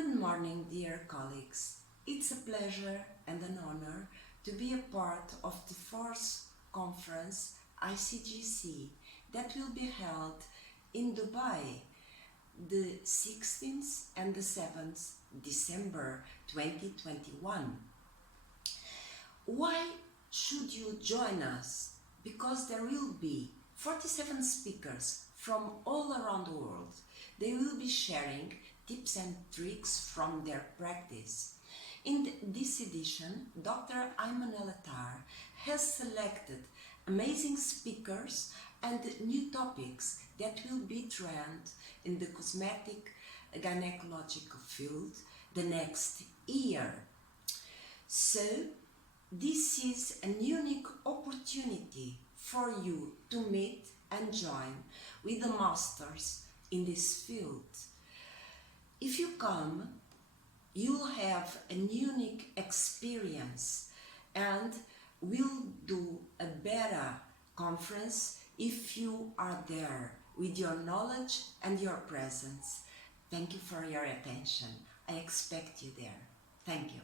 Good morning, dear colleagues. It's a pleasure and an honor to be a part of the fourth conference ICGC that will be held in Dubai the 16th and the 7th December 2021. Why should you join us? Because there will be 47 speakers from all around the world. They will be sharing tips and tricks from their practice. In this edition, Dr. Ayman has selected amazing speakers and new topics that will be trend in the cosmetic gynecological field the next year. So, this is a unique opportunity for you to meet and join with the masters in this field. If you come, you'll have a unique experience and we'll do a better conference if you are there with your knowledge and your presence. Thank you for your attention. I expect you there. Thank you.